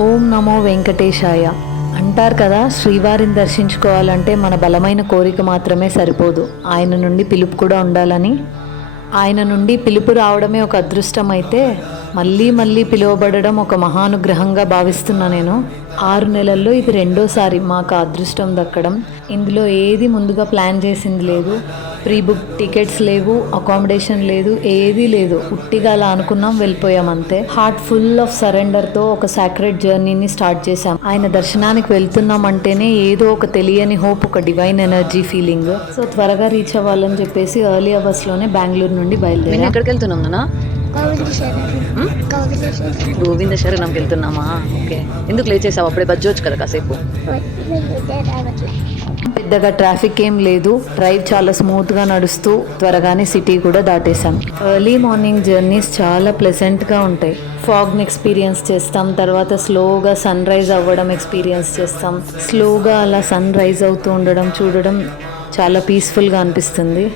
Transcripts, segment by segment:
ఓం నమో వెంకటేశాయ అంటారు కదా, శ్రీవారిని దర్శించుకోవాలంటే మన బలమైన కోరిక మాత్రమే సరిపోదు, ఆయన నుండి పిలుపు కూడా ఉండాలని. ఆయన నుండి పిలుపు రావడమే ఒక అదృష్టం అయితే, మళ్ళీ మళ్ళీ పిలువబడడం ఒక మహానుగ్రహంగా భావిస్తున్నా నేను. 6 నెలల్లో ఇది రెండోసారి మాకు అదృష్టం దక్కడం. ఇందులో ఏది ముందుగా ప్లాన్ చేసింది లేదు, ప్రీ బుక్ టికెట్స్ లేవు, అకామిడేషన్ లేదు, ఏదీ లేదు. ఉట్టిగా అలా అనుకున్నాం, వెళ్ళిపోయాం అంతే. హార్ట్ ఫుల్ ఆఫ్ సరెండర్తో ఒక సాక్రెడ్ జర్నీని స్టార్ట్ చేశాం. ఆయన దర్శనానికి వెళ్తున్నాం అంటేనే ఏదో ఒక తెలియని హోప్, ఒక డివైన్ ఎనర్జీ ఫీలింగ్. సో త్వరగా రీచ్ అవ్వాలని చెప్పేసి ఎర్లీ అవర్స్లోనే బెంగళూరు నుండి బయలుదేరాం. ఎక్కడికి వెళ్తున్నాం నాన్న? గోవింద శరణంకి వెళ్తున్నామా? ఓకే. ఎందుకు లేచేసావు? అప్పుడే బజ్జొచ్చు కదా కాసేపు. పెద్దగా ట్రాఫిక్ ఏం లేదు, డ్రైవ్ చాలా స్మూత్గా నడుస్తూ త్వరగానే సిటీ కూడా దాటేసాం. ఎర్లీ మార్నింగ్ జర్నీస్ చాలా ప్లెజెంట్గా ఉంటాయి. ఫాగ్ని ఎక్స్పీరియన్స్ చేస్తాం, తర్వాత స్లోగా సన్ రైజ్ అవ్వడం ఎక్స్పీరియన్స్ చేస్తాం. స్లోగా అలా సన్ రైజ్ అవుతూ ఉండడం చూడడం చాలా పీస్ఫుల్గా అనిపిస్తుంది.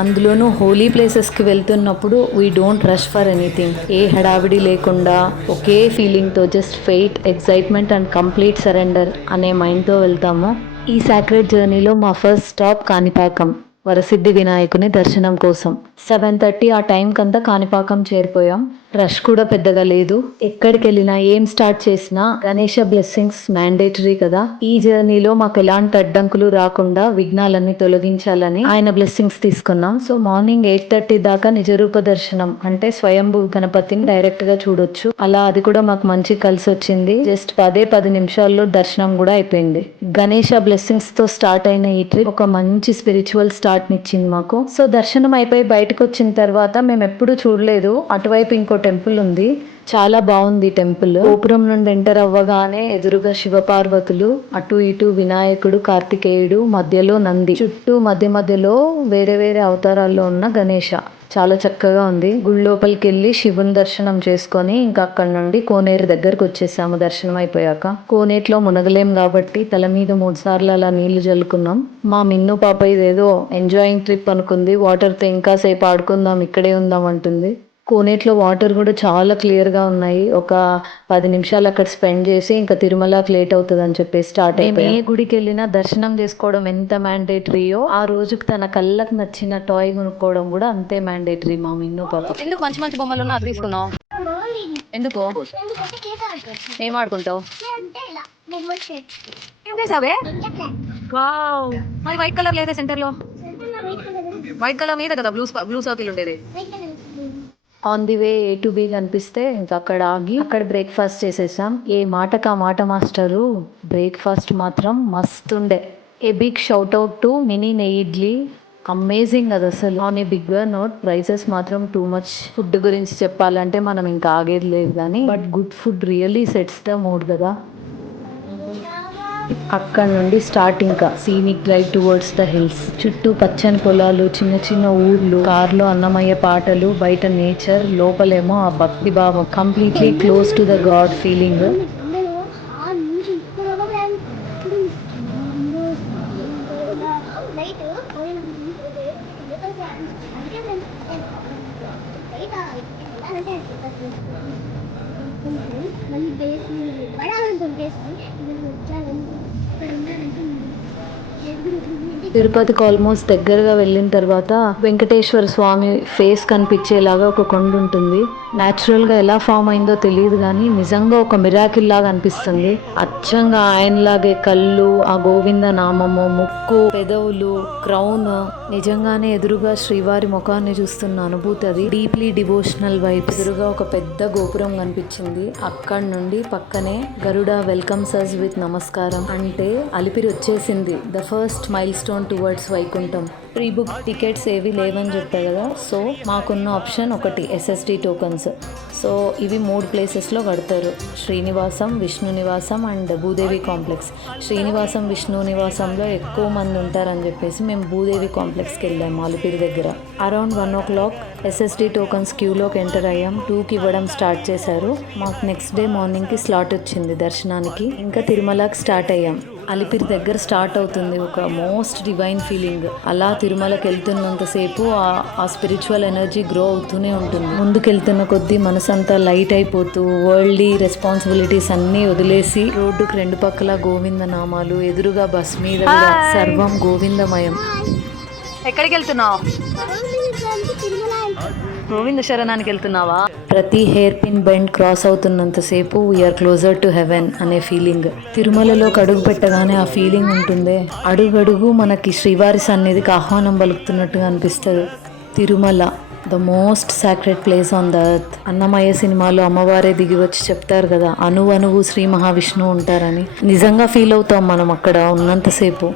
అందులోనూ హోలీ ప్లేసెస్కి వెళ్తున్నప్పుడు we don't rush for anything. ఏ హడావిడి లేకుండా ఒకే ఫీలింగ్తో, just faith, excitement and complete surrender అనే మైండ్తో వెళ్తాము. ఈ సాక్రెడ్ జర్నీలో మా ఫస్ట్ స్టాప్ కాణిపాకం, వరసిద్ధి వినాయకుని దర్శనం కోసం. 7:30 ఆ టైంకంతా కాణిపాకం చేరిపోయాం. రష్ కూడా పెద్దగా లేదు. ఎక్కడికి వెళ్ళినా, ఏం స్టార్ట్ చేసినా గణేష బ్లెస్సింగ్స్ మ్యాండేటరీ కదా. ఈ జర్నీలో మాకు ఎలాంటి అడ్డంకులు రాకుండా విఘ్నాలన్నీ తొలగించాలని ఆయన బ్లెస్సింగ్స్ తీసుకున్నాం. సో మార్నింగ్ 8:30 దాకా నిజరూప దర్శనం, అంటే స్వయంభూ గణపతిని డైరెక్ట్ గా చూడొచ్చు. అలా అది కూడా మాకు మంచి కలిసి వచ్చింది. జస్ట్ 10 నిమిషాల్లో దర్శనం కూడా అయిపోయింది. గణేష బ్లెస్సింగ్స్ తో స్టార్ట్ అయిన ఈ ట్రిప్ ఒక మంచి స్పిరిచువల్ స్టార్ట్ నిచ్చింది మాకు. సో దర్శనం అయిపోయి బయటకు వచ్చిన తర్వాత మేము ఎప్పుడు చూడలేదు, అటువైపు ఇంకో టెంపుల్ ఉంది, చాలా బాగుంది టెంపుల్. గోపురం నుండి ఎంటర్ అవ్వగానే ఎదురుగా శివపార్వతులు, అటు ఇటు వినాయకుడు, కార్తికేయుడు, మధ్యలో నంది, చుట్టూ మధ్యలో వేరే వేరే అవతారాల్లో ఉన్న గణేష. చాలా చక్కగా ఉంది. గుడి లోపలికి వెళ్ళి శివుని దర్శనం చేసుకొని ఇంకా అక్కడ నుండి కోనేరు దగ్గరకు వచ్చేసాము. దర్శనం అయిపోయాక కోనేట్లో మునగలేం కాబట్టి తల మీద 3 సార్లు అలా నీళ్లు జల్లుకున్నాం. మా మిన్ను పాప ఇదేదో ఎంజాయింగ్ ట్రిప్ అనుకుంది, వాటర్తో ఇంకా సేపు ఆడుకుందాం, ఇక్కడే ఉందాం అంటుంది. కోనేట్లో వాటర్ కూడా చాలా క్లియర్గా ఉన్నాయి. ఒక 10 నిమిషాలు అక్కడ స్పెండ్ చేసి ఇంకా తిరుమలకి లేట్ అవుతుంది అని చెప్పి స్టార్ట్ అయిపోయి, ఏ గుడికి వెళ్ళినా దర్శనం చేసుకోవడం ఎంత మ్యాండేటరీయో, ఆ రోజుకి తన కళ్ళకు నచ్చిన టాయ్ కొనుక్కోవడం కూడా అంతే మ్యాండేటరీ మా మిన్ను పాప. ఎందుకు మంచి మంచి బొమ్మలు ఉన్నా అది తీసుకున్నావు? ఎందుకు? ఏం ఆడుకుంటావు? మరి వైట్ కలర్ లేదా సెంటర్ లో? వైట్ కలర్ మీద కదా బ్లూ సర్కిల్ ఉండేది. On the way A to B కనిపిస్తే ఇంకా అక్కడ ఆగి అక్కడ బ్రేక్ఫాస్ట్ చేసేసాం. ఏ మాటకా మాట మాస్టరు, బ్రేక్ఫాస్ట్ మాత్రం మస్తు ఉండే. A big shout out to mini నెయ్యి ఇడ్లీ, అమేజింగ్ అది అసలు. On a bigger note, prices మాత్రం టూ మచ్. ఫుడ్ గురించి చెప్పాలంటే మనం ఇంకా ఆగేది లేదు కానీ, but good food really sets the mood కదా. అక్కడ నుండి స్టార్ట్ ఇంకా scenic drive towards the hills. చుట్టూ పచ్చని పొలాలు, చిన్న చిన్న ఊర్లు, కార్లో అన్నమయ్య పాటలు, బయట నేచర్, లోపలేమో ఆ భక్తి భావం. Completely close to the God feeling. తిరుపతికి ఆల్మోస్ట్ దగ్గరగా వెళ్ళిన తర్వాత వెంకటేశ్వర స్వామి ఫేస్ కనిపించేలాగా ఒక కొండ ఉంటుంది. న్యాచురల్ గా ఎలా ఫామ్ అయిందో తెలియదు కానీ నిజంగా ఒక మిరాకిల్ లాగా అనిపిస్తుంది. అచ్చంగా ఆయనలాగే కళ్ళు, ఆ గోవింద నామము, ముక్కు, పెదవులు, క్రౌన్, నిజంగానే ఎదురుగా శ్రీవారి ముఖాన్ని చూస్తున్న అనుభూతి. అది డీప్లీ డివోషనల్ వైబ్స్. ఎదురుగా ఒక పెద్ద గోపురం కనిపించింది. అక్కడ నుండి పక్కనే గరుడ వెల్కమ్స్ us విత్ నమస్కారం అంటే అలిపిరి వచ్చేసింది. The first mile stone towards Vaikuntham. Pre book tickets ఏవి లేవని చెప్పా కదా, సో మాకున్న ఆప్షన్ ఒకటి SST టోకన్స్. సో ఇవి 3 ప్లేసెస్లో కడతారు, శ్రీనివాసం, విష్ణు నివాసం అండ్ భూదేవి కాంప్లెక్స్. శ్రీనివాసం, విష్ణు నివాసంలో ఎక్కువ మంది ఉంటారని చెప్పేసి మేము భూదేవి కాంప్లెక్స్కి వెళ్ళాము అలిపిరి దగ్గర. అరౌండ్ 1 o'clock SST టోకన్స్ క్యూలోకి ఎంటర్ అయ్యాం. 2కి ఇవ్వడం స్టార్ట్ చేశారు. మాకు నెక్స్ట్ డే మార్నింగ్కి స్లాట్ వచ్చింది దర్శనానికి. ఇంకా తిరుమలకి స్టార్ట్ అయ్యాం. అలిపిరి దగ్గర స్టార్ట్ అవుతుంది ఒక మోస్ట్ డివైన్ ఫీలింగ్. అలా తిరుమలకి వెళ్తున్నంతసేపు ఆ స్పిరిచువల్ ఎనర్జీ గ్రో అవుతూనే ఉంటుంది. ముందుకెళ్తున్న కొద్దీ మనసంతా లైట్ అయిపోతూ వరల్డ్లీ రెస్పాన్సిబిలిటీస్ అన్నీ వదిలేసి రోడ్డుకు రెండు పక్కల గోవింద నామాలు, ఎదురుగా బస్ మీద కూడా సర్వం గోవిందమయం. ఎక్కడికి వెళ్తున్నావు? గోవింద శరణానికి వెళ్తున్నావా? ప్రతి హెయిర్ పిన్ బెండ్ క్రాస్ అవుతున్నంతసేపు వీఆర్ క్లోజర్ టు హెవెన్ అనే ఫీలింగ్. తిరుమలలో అడుగు పెట్టగానే ఆ ఫీలింగ్ ఉంటుందే, అడుగడుగు మనకి శ్రీవారి సన్నిధికి ఆహ్వానం పలుకుతున్నట్టుగా అనిపిస్తుంది. Tirumala the most sacred place on the earth. Annamayya సినిమాలో అమ్మవారే దిగి వచ్చి చెప్తారు కదా, అణువణువు శ్రీ మహావిష్ణువు ఉంటారని. నిజంగా ఫీల్ అవుతాం మనం అక్కడ ఉన్నంతసేపు.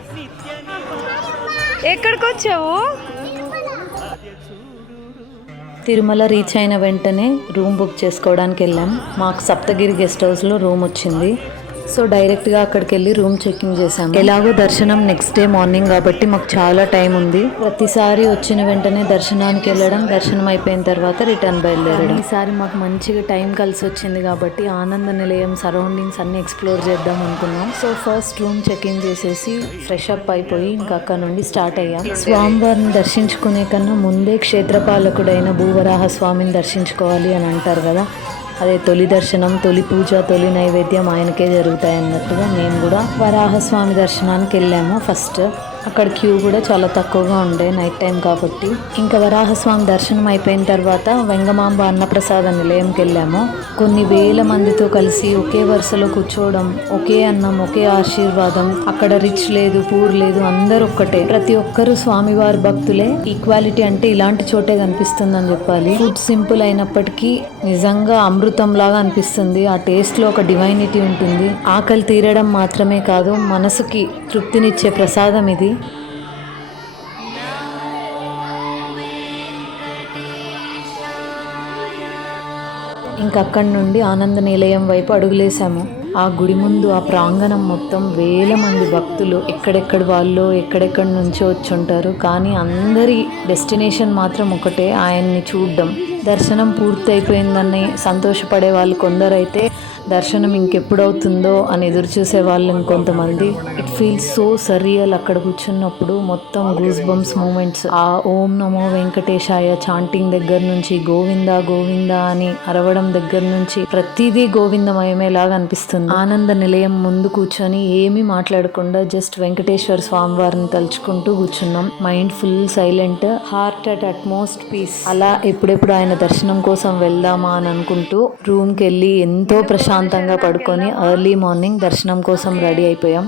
ఎక్కడికి వచ్చావు? తిరుమల రీచ్ అయిన వెంటనే రూమ్ బుక్ చేసుకోవడానికి వెళ్ళాం. మాకు సప్తగిరి గెస్ట్ హౌస్లో రూమ్ వచ్చింది. సో డైరెక్ట్గా అక్కడికి వెళ్ళి రూమ్ చెకింగ్ చేసాం. ఎలాగో దర్శనం నెక్స్ట్ డే మార్నింగ్ కాబట్టి మాకు చాలా టైం ఉంది. ప్రతిసారి వచ్చిన వెంటనే దర్శనానికి వెళ్ళడం, దర్శనం అయిపోయిన తర్వాత రిటర్న్ బయలుదేరడం. ఈసారి మాకు మంచిగా టైం కలిసి వచ్చింది కాబట్టి ఆనంద నిలయం సరౌండింగ్స్ అన్ని ఎక్స్ప్లోర్ చేద్దాం అనుకున్నాం. సో ఫస్ట్ రూమ్ చెకింగ్ చేసేసి ఫ్రెష్ అప్ అయిపోయి ఇంకా అక్కడ నుండి స్టార్ట్ అయ్యాం. స్వామివారిని దర్శించుకునే కన్నా ముందే క్షేత్రపాలకుడైన భూవరాహ స్వామిని దర్శించుకోవాలి అని అంటారు కదా. అదే తొలి దర్శనం, తొలి పూజ, తొలి నైవేద్యం ఆయనకే జరుగుతాయి అన్నట్టుగా మేము కూడా వరాహస్వామి దర్శనానికి వెళ్ళాము. ఫస్ట్ అక్కడ క్యూ కూడా చాలా తక్కువగా ఉండే, నైట్ టైం కాబట్టి. ఇంకా వరాహస్వామి దర్శనం అయిపోయిన తర్వాత వెంగమాంబ అన్నప్రసాద నిలయంకి వెళ్ళాము. కొన్ని వేల మందితో కలిసి ఒకే వరుసలో కూర్చోవడం, ఒకే అన్నం, ఒకే ఆశీర్వాదం. అక్కడ రిచ్ లేదు, పూర్ లేదు, అందరూ ఒక్కటే. ప్రతి ఒక్కరు స్వామివారి భక్తులే. ఈక్వాలిటీ అంటే ఇలాంటి చోటే కనిపిస్తుందని చెప్పాలి. ఫుడ్ సింపుల్ అయినప్పటికీ నిజంగా అమృతం లాగా అనిపిస్తుంది. ఆ టేస్ట్ లో ఒక డివైనిటీ ఉంటుంది. ఆకలి తీరడం మాత్రమే కాదు, మనసుకి తృప్తినిచ్చే ప్రసాదం ఇది. ఇంకా అక్కడి నుండి ఆనంద నిలయం వైపు అడుగులేసాము. ఆ గుడి ముందు ఆ ప్రాంగణం మొత్తం వేల మంది భక్తులు, ఎక్కడెక్కడి వాళ్ళు ఎక్కడెక్కడి నుంచో వచ్చి ఉంటారు. కానీ అందరి డెస్టినేషన్ మాత్రం ఒకటే, ఆయన్ని చూడడం. దర్శనం పూర్తి అయిపోయిందని సంతోషపడే వాళ్ళు కొందరైతే దర్శనం ఇంకెప్పుడవుతుందో అని ఎదురు చూసే వాళ్ళు ఇంకొంతమంది. It feels so surreal. అక్కడ కూర్చున్నప్పుడు మొత్తం గూస్ బంప్స్ మూమెంట్స్. ఆ ఓం నమో వెంకటేశాయ చాంటింగ్ దగ్గర నుంచి, గోవింద గోవింద అని అరవడం దగ్గర నుంచి ప్రతిదీ గోవిందమయమేలాగా అనిపిస్తుంది. ఆనంద నిలయం ముందు కూర్చొని ఏమీ మాట్లాడకుండా జస్ట్ వెంకటేశ్వర స్వామి వారిని తలుచుకుంటూ కూర్చున్నాం. Mind full silent, heart at utmost peace. అలా ఎప్పుడెప్పుడు ఆయన దర్శనం కోసం వెళ్దామా అని అనుకుంటూ రూమ్కి వెళ్ళి ఎంతో ప్రశాంతంగా పడుకొని ఎర్లీ మార్నింగ్ దర్శనం కోసం రెడీ అయిపోయాం.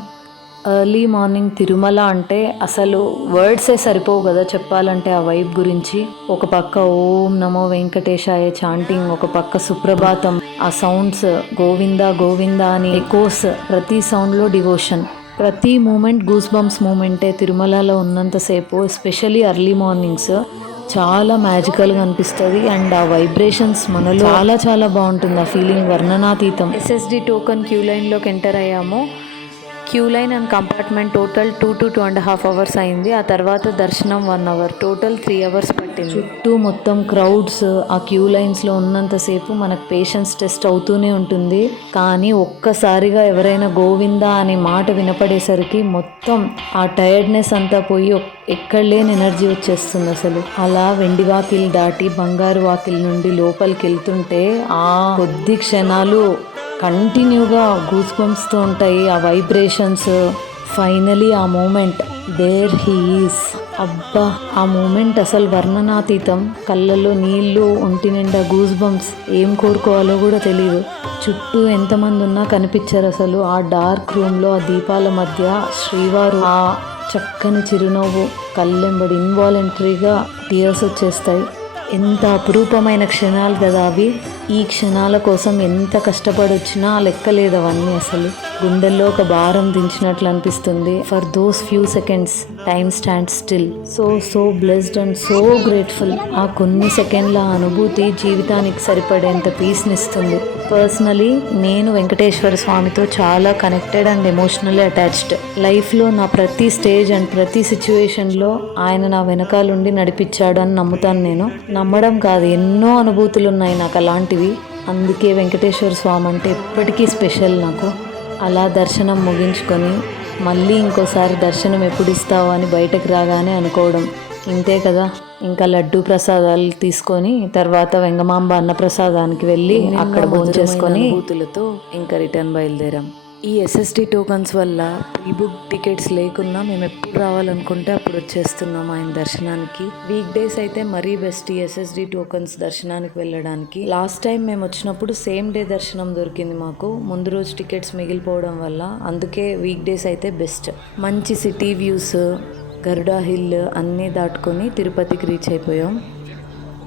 ఎర్లీ మార్నింగ్ తిరుమల అంటే అసలు వర్డ్సే సరిపోవు కదా చెప్పాలంటే ఆ వైబ్ గురించి. ఒక పక్క ఓం నమో వెంకటేశాయ చాంటింగ్, ఒక పక్క సుప్రభాతం, ఆ సౌండ్స్ గోవింద గోవింద అని ఎకోస్, ప్రతి సౌండ్లో డివోషన్. ప్రతి మూమెంట్ గూస్ బంప్స్ మూమెంటే తిరుమలలో ఉన్నంతసేపు. ఎస్పెషలీ ఎర్లీ మార్నింగ్స్ చాలా మ్యాజికల్గా అనిపిస్తుంది. అండ్ ఆ వైబ్రేషన్స్ మనలో చాలా చాలా బాగుంటుంది. ఆ ఫీలింగ్ వర్ణనాతీతం. ఎస్ఎస్డి టోకన్ క్యూ లైన్లోకి ఎంటర్ అయ్యాము. Queue line and compartment total 2 to 2.5 hours అయింది. ఆ తర్వాత దర్శనం 1 hour, టోటల్ 3 hours పట్టింది. చుట్టూ మొత్తం క్రౌడ్స్. ఆ క్యూ లైన్స్లో ఉన్నంతసేపు మనకు పేషెన్స్ టెస్ట్ అవుతూనే ఉంటుంది. కానీ ఒక్కసారిగా ఎవరైనా గోవిందా అనే మాట వినపడేసరికి మొత్తం ఆ టైర్డ్నెస్ అంతా పోయి ఎక్కడ లేని ఎనర్జీ వచ్చేస్తుంది అసలు. అలా వెండి వాకిల్ దాటి బంగారు వాకిల్ నుండి లోపలికి వెళ్తుంటే ఆ కొద్ది క్షణాలు కంటిన్యూగా గూస్ బంప్స్తో ఉంటాయి. ఆ వైబ్రేషన్స్, ఫైనలీ ఆ మూమెంట్, దేర్ హీ ఈస్. అబ్బా, ఆ మూమెంట్ అసలు వర్ణనాతీతం. కళ్ళల్లో నీళ్ళు, ఒంటి నిండా గూస్ బంప్స్. ఏం కోరుకోవాలో కూడా తెలియదు. చుట్టూ ఎంతమంది ఉన్నా కనిపించారు అసలు. ఆ డార్క్ రూమ్లో ఆ దీపాల మధ్య శ్రీవారు ఆ చక్కని చిరునవ్వు, కళ్ళెంబడి ఇన్వాలంటరీగా టీయర్స్ వచ్చేస్తాయి. ఎంత అపురూపమైన క్షణాలు కదా అవి. ఈ క్షణాల కోసం ఎంత కష్టపడొచ్చినా లెక్కలేదు అవన్నీ. అసలు గుండెల్లో ఒక భారం దించినట్లు అనిపిస్తుంది. For those few seconds time stand still. So blessed and so grateful. ఆ కొన్ని సెకండ్ల అనుభూతి జీవితానికి సరిపడేంత పీస్నిస్తుంది. పర్సనలీ నేను వెంకటేశ్వర స్వామితో చాలా కనెక్టెడ్ అండ్ ఎమోషనల్లీ అటాచ్డ్. లైఫ్లో నా ప్రతి స్టేజ్ అండ్ ప్రతి సిచ్యువేషన్లో ఆయన నా వెనకాలండి నడిపించాడు అని నమ్ముతాను నేను. నమ్మడం కాదు, ఎన్నో అనుభూతులు ఉన్నాయి నాకు అలాంటివి. అందుకే వెంకటేశ్వర స్వామి అంటే ఎప్పటికీ స్పెషల్ నాకు. అలా దర్శనం ముగించుకొని మళ్ళీ ఇంకోసారి దర్శనం ఎప్పుడు ఇస్తావు అని బయటకు రాగానే అనుకోవడం. ఇంతే కదా. ఇంకా లడ్డు ప్రసాదాలు తీసుకొని తర్వాత వెంగమాంబ అన్న ప్రసాదానికి వెళ్ళి అక్కడ భోంచేసుకొని అనుభూతులతో ఇంకా రిటర్న్ బయలుదేరాం. ఈ ఎస్ఎస్డి టోకన్స్ వల్ల ప్రీ బుక్ టికెట్స్ లేకున్నా మేము ఎప్పుడు రావాలనుకుంటే అప్పుడు వచ్చేస్తున్నాం ఆయన దర్శనానికి. వీక్ డేస్ అయితే మరీ బెస్ట్ ఈ ఎస్ఎస్డి టోకన్స్ దర్శనానికి వెళ్ళడానికి. లాస్ట్ టైం మేము వచ్చినప్పుడు సేమ్ డే దర్శనం దొరికింది మాకు, ముందు రోజు టికెట్స్ మిగిలిపోవడం వల్ల. అందుకే వీక్ డేస్ అయితే బెస్ట్. మంచి సిటీ వ్యూస్, గరుడా హిల్ అన్నీ దాటుకొని తిరుపతికి రీచ్ అయిపోయాం.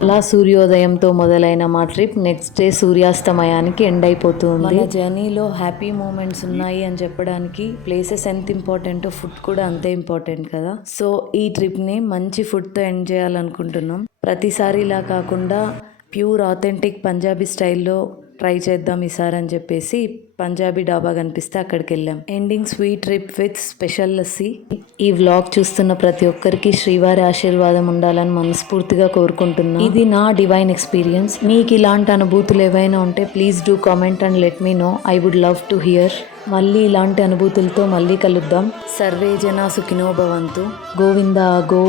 అలా సూర్యోదయంతో మొదలైన మా ట్రిప్ నెక్స్ట్ డే సూర్యాస్తమయానికి ఎండ్ అయిపోతుంది. మన జర్నీలో హ్యాపీ మూమెంట్స్ ఉన్నాయి అని చెప్పడానికి ప్లేసెస్ ఎంత ఇంపార్టెంటో ఫుడ్ కూడా అంతే ఇంపార్టెంట్ కదా. సో ఈ ట్రిప్ని మంచి ఫుడ్తో ఎండ్ చేయాలనుకుంటున్నాం. ప్రతిసారి ఇలా కాకుండా ప్యూర్ ఆథెంటిక్ పంజాబీ స్టైల్లో ట్రై చేద్దాం ఈసారి అని చెప్పేసి పంజాబీ డాబా కనిపిస్తే అక్కడికి వెళ్ళాం. Ending sweet trip with special lassi. ఈ వ్లాగ్ చూస్తున్న ప్రతి ఒక్కరికి శ్రీవారి ఆశీర్వాదం ఉండాలని మనస్ఫూర్తిగా కోరుకుంటున్నాను. ఇది నా డివైన్ ఎక్స్పీరియన్స్. మీకు ఇలాంటి అనుభూతులు ఏవైనా ఉంటే please do comment and let me know. I would love to hear. మళ్ళీ ఇలాంటి అనుభూతులతో మళ్ళీ కలుద్దాం. సర్వే జనా సుఖినో భవంతు. గోవిందా గో